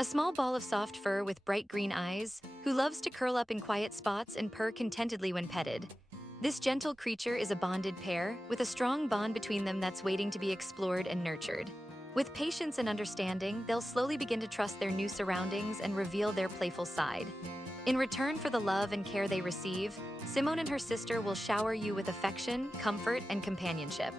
A small ball of soft fur with bright green eyes, who loves to curl up in quiet spots and purr contentedly when petted. This gentle creature is a bonded pair, with a strong bond between them that's waiting to be explored and nurtured. With patience and understanding, they'll slowly begin to trust their new surroundings and reveal their playful side. In return for the love and care they receive, Simone and her sister will shower you with affection, comfort, and companionship.